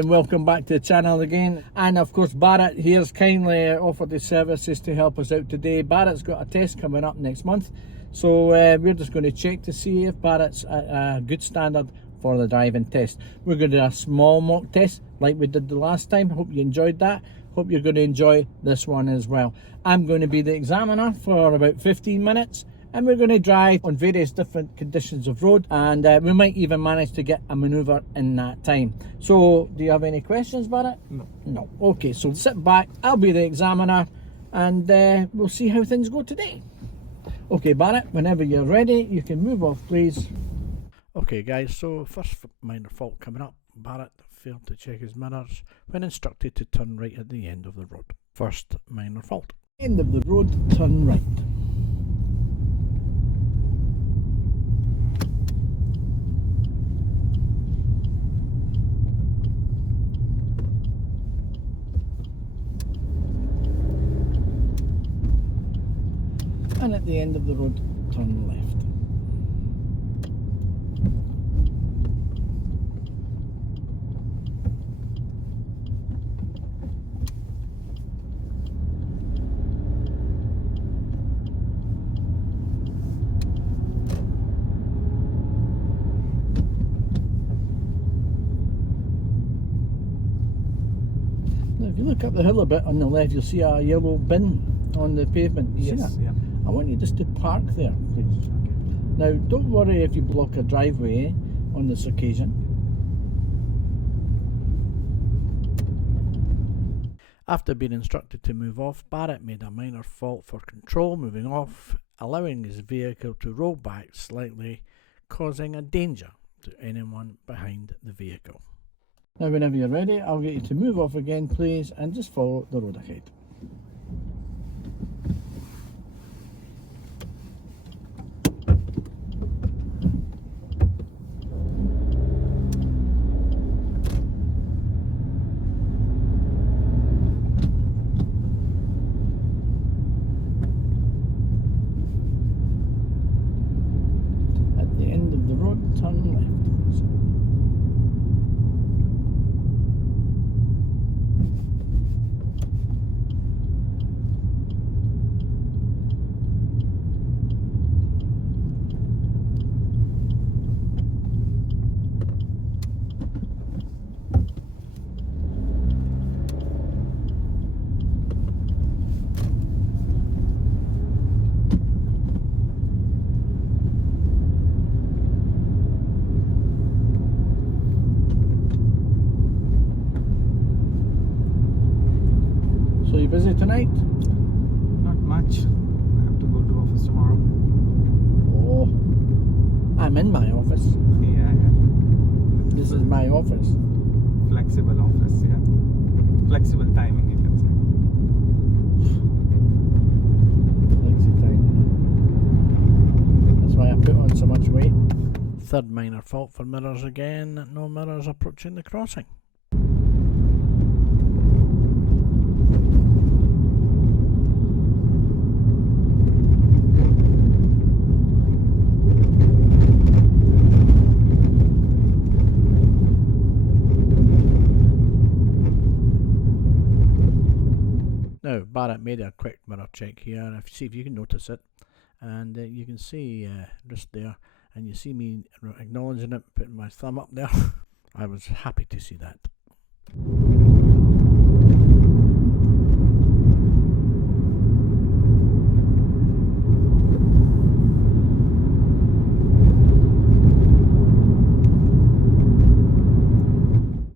And welcome back to the channel again. And of course Barrett here's kindly offered his services to help us out today. Barrett's got a test coming up next month, so we're just going to check to see if Barrett's at a good standard for the driving test. We're going to do a small mock test like we did the last time. Hope you enjoyed that. Hope you're going to enjoy this one as well. I'm going to be the examiner for about 15 minutes. And we're going to drive on various different conditions of road, and we might even manage to get a manoeuvre in that time. So, do you have any questions, Barrett? No. No. Okay, so sit back, I'll be the examiner, and we'll see how things go today. Okay, Barrett, whenever you're ready, you can move off, please. Okay, guys, so first minor fault coming up. Barrett failed to check his mirrors when instructed to turn right at the end of the road. First minor fault. End of the road, turn right. And at the end of the road, turn left. Now if you look up the hill a bit on the left, you'll see a yellow bin on the pavement. You see that? Yeah. I want you just to park there, please. Okay. Now, don't worry if you block a driveway on this occasion. After being instructed to move off, Barrett made a minor fault for control moving off, allowing his vehicle to roll back slightly, causing a danger to anyone behind the vehicle. Now, whenever you're ready, I'll get you to move off again, please, and just follow the road ahead. Turn left. So you busy tonight? Not much. I have to go to office tomorrow. Oh, I'm in my office. Yeah. This is my office. Flexible office, yeah. Flexible timing, you can Flexi time. That's why I put on so much weight. Third minor fault for mirrors again. No mirrors approaching the crossing. Now, Barrett made a quick mirror check here. See if you can notice it. And you can see just there. And you see me acknowledging it, putting my thumb up there. I was happy to see that.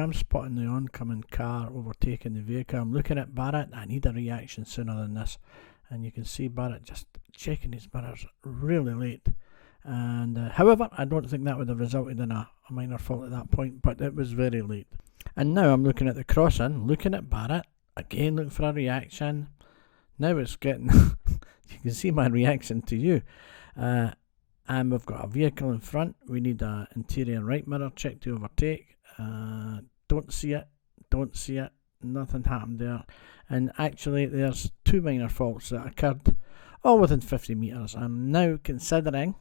I'm spotting the oncoming car overtaking the vehicle. I'm looking at Barrett. I need a reaction sooner than this. And you can see Barrett just checking his mirrors really late. And however, I don't think that would have resulted in a minor fault at that point, but it was very late. And now I'm looking at the crossing, looking at Barrett, again looking for a reaction. Now it's getting, you can see my reaction to you. And we've got a vehicle in front. We need an interior right mirror check to overtake. Don't see it, nothing happened there. And actually there's two minor faults that occurred all within 50 metres. I'm now considering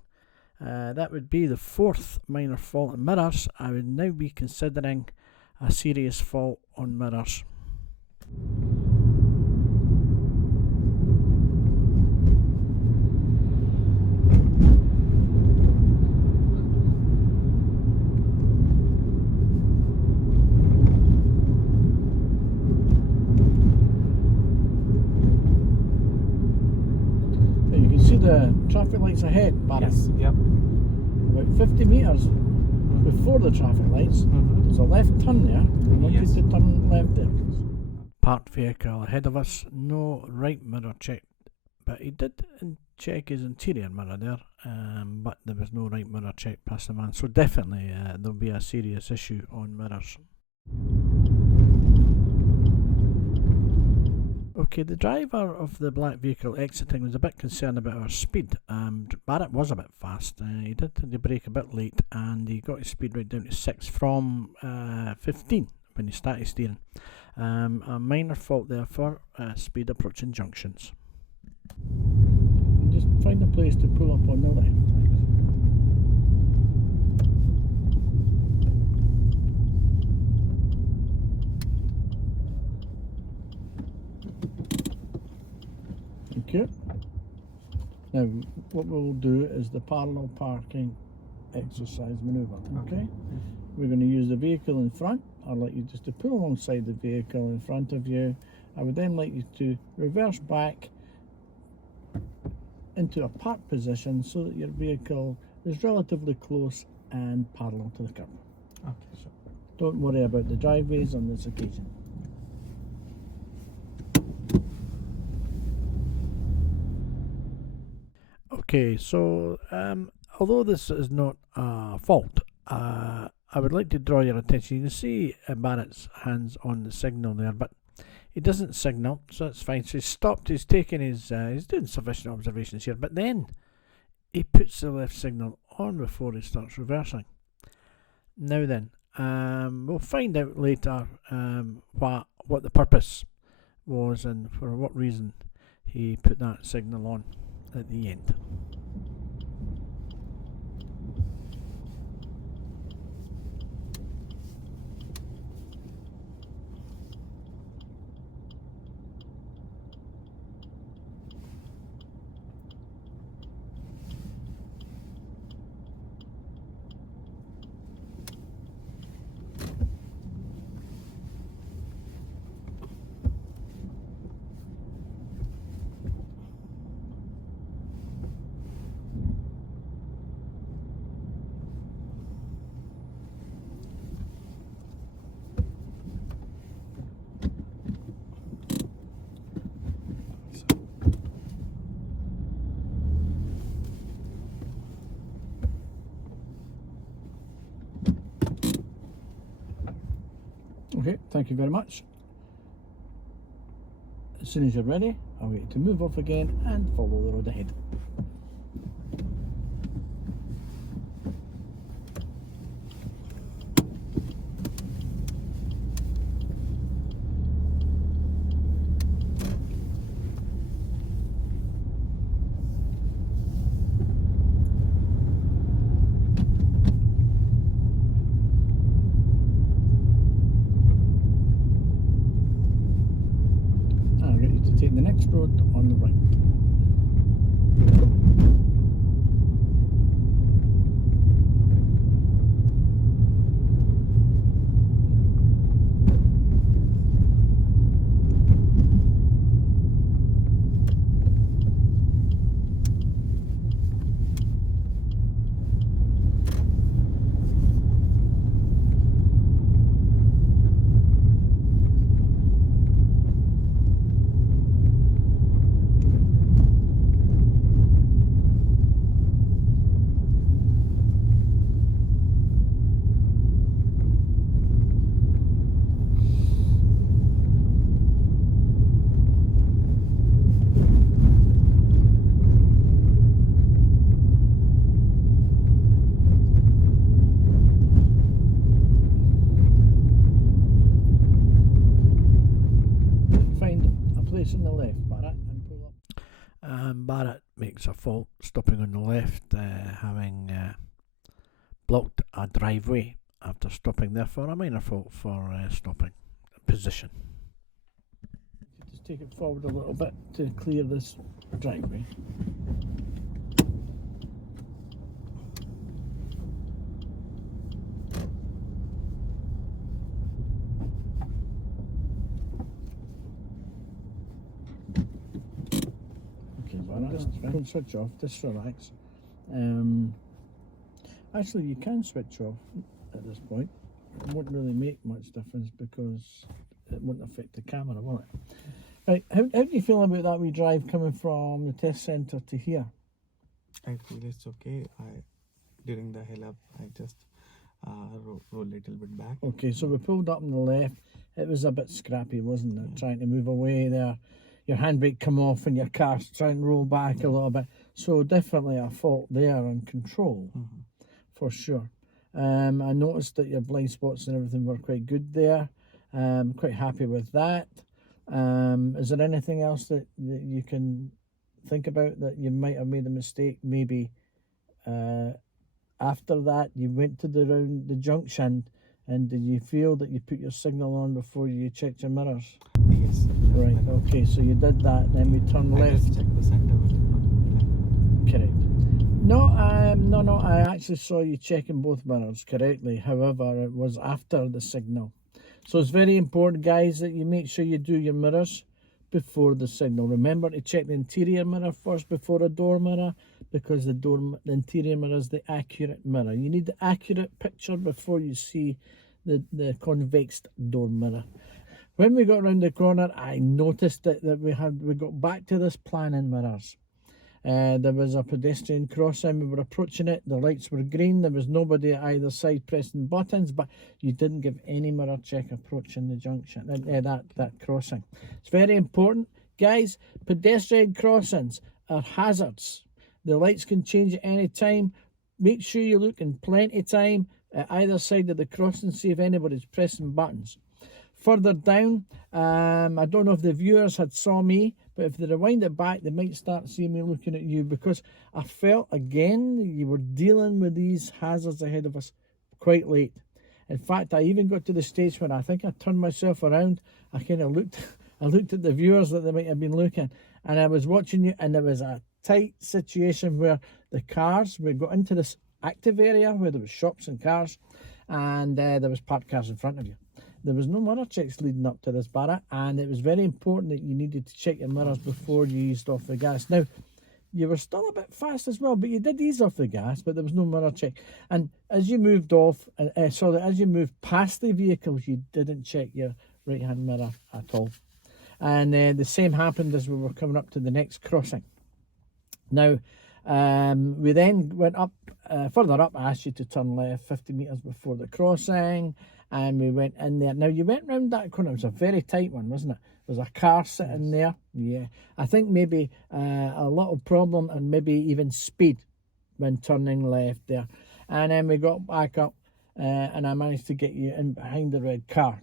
that would be the fourth minor fault in mirrors. I would now be considering a serious fault on mirrors. You can see the traffic lights ahead, Barry. Yes. Yep. About 50 metres before the traffic lights. Mm-hmm. There's a left turn there. I want Yes. you to turn left there. Parked vehicle ahead of us, no right mirror check, but he did check his interior mirror there, but there was no right mirror check past the man, so definitely there'll be a serious issue on mirrors. Okay, the driver of the black vehicle exiting was a bit concerned about our speed. Barrett was a bit fast. He did the brake a bit late, and he got his speed right down to 6 from 15 when he started steering. A minor fault there for speed approaching junctions. Just find a place to pull up on the left. Thank you. Now, what we'll do is the parallel parking exercise manoeuvre. Okay? We're going to use the vehicle in front. I'd like you just to pull alongside the vehicle in front of you. I would then like you to reverse back into a park position so that your vehicle is relatively close and parallel to the curb. Okay, sure. Don't worry about the driveways on this occasion. Okay, so although this is not a fault, I would like to draw your attention. You can see Barrett's hands on the signal there, but he doesn't signal, so that's fine. So he's stopped, he's taking his, he's doing sufficient observations here, but then he puts the left signal on before he starts reversing. Now then, we'll find out later what the purpose was and for what reason he put that signal on at the end. Okay, thank you very much. As soon as you're ready, I'll get you to move off again and follow the road ahead. I'll get you to take the next road on the right. On the left, Barrett, and pull up. Barrett makes a fault stopping on the left, having blocked a driveway after stopping there for a minor fault for stopping position. Just take it forward a little bit to clear this driveway. Don't switch off, just relax. Actually, you can switch off at this point. It won't really make much difference because it won't affect the camera, will it? Right, how do you feel about that wee drive coming from the test centre to here? I feel it's okay. During the hill up, I just roll a little bit back. Okay, so we pulled up on the left. It was a bit scrappy, wasn't it? Trying to move away there. Your handbrake come off and your car's trying to roll back a little bit. So definitely a fault there on control, for sure. I noticed that your blind spots and everything were quite good there. Quite happy with that. Is there anything else that you can think about that you might have made a mistake? Maybe after that you went to the junction, and did you feel that you put your signal on before you checked your mirrors? Yes. Right, okay, so you did that, then we turned left. Just check the center. Correct. No, I actually saw you checking both mirrors correctly. However, it was after the signal. So it's very important, guys, that you make sure you do your mirrors before the signal. Remember to check the interior mirror first before a door mirror, because the interior mirror is the accurate mirror. You need the accurate picture before you see the convex door mirror. When we got around the corner, I noticed that we got back to this planning mirrors. There was a pedestrian crossing. We were approaching it. The lights were green. There was nobody at either side pressing buttons, but you didn't give any mirror check approaching the junction, that crossing. It's very important, guys. Pedestrian crossings are hazards. The lights can change at any time. Make sure you look in plenty of time at either side of the crossing, see if anybody's pressing buttons. Further down, I don't know if the viewers had saw me, but if they rewind it back, they might start seeing me looking at you, because I felt, again, you were dealing with these hazards ahead of us quite late. In fact, I even got to the stage when I think I turned myself around. I kind of looked at the viewers that they might have been looking, and I was watching you, and there was a tight situation where the cars, we got into this active area where there was shops and cars, and there was parked cars in front of you. There was no mirror checks leading up to this, Barrett, and it was very important that you needed to check your mirrors before you eased off the gas. Now, you were still a bit fast as well, but you did ease off the gas, but there was no mirror check. And as you moved off, as you moved past the vehicles, you didn't check your right-hand mirror at all. And the same happened as we were coming up to the next crossing. Now, we then went up, further up. I asked you to turn left 50 metres before the crossing, and we went in there. Now, you went round that corner. It was a very tight one, wasn't it? There was a car sitting there. Yeah, I think maybe a little problem, and maybe even speed when turning left there. And then we got back up, and I managed to get you in behind the red car.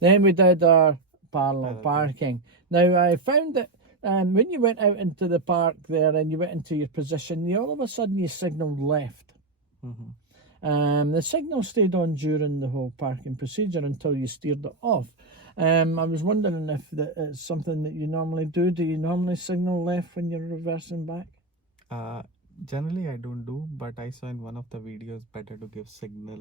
Then we did our parallel parking. Now, I found that when you went out into the park there and you went into your position, all of a sudden you signalled left. The signal stayed on during the whole parking procedure until you steered it off. I was wondering if it's something that you normally do. Do you normally signal left when you're reversing back? Generally, I don't do, but I saw in one of the videos better to give signal.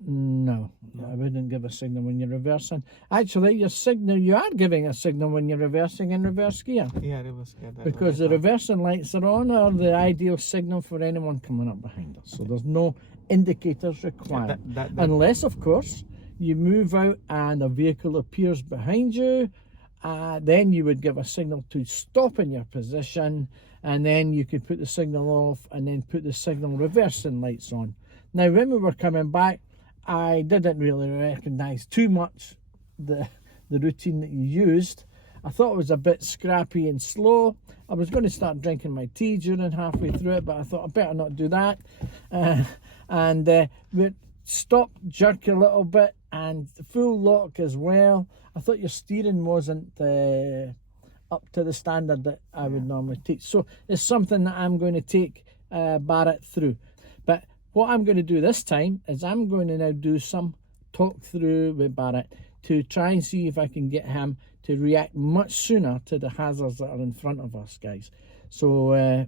No, I wouldn't give a signal when you're reversing. Actually, you are giving a signal when you're reversing in reverse gear. Yeah, reverse gear. Because the reversing lights are on, are the ideal signal for anyone coming up behind us. So there's no indicators required. Unless, of course, you move out and a vehicle appears behind you, then you would give a signal to stop in your position, and then you could put the signal off and then put the signal reversing lights on. Now, when we were coming back, I didn't really recognise too much the routine that you used. I thought it was a bit scrappy and slow. I was going to start drinking my tea during halfway through it, but I thought I better not do that. We stop, jerk a little bit, and full lock as well. I thought your steering wasn't up to the standard that I would normally teach. So it's something that I'm going to take Barrett through. But what I'm going to do this time is I'm going to now do some talk through with Barrett to try and see if I can get him to react much sooner to the hazards that are in front of us, guys. So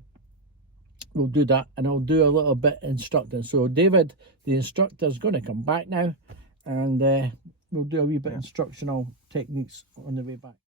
we'll do that, and I'll do a little bit instructing. So David, the instructor, is going to come back now, and we'll do a wee bit instructional techniques on the way back.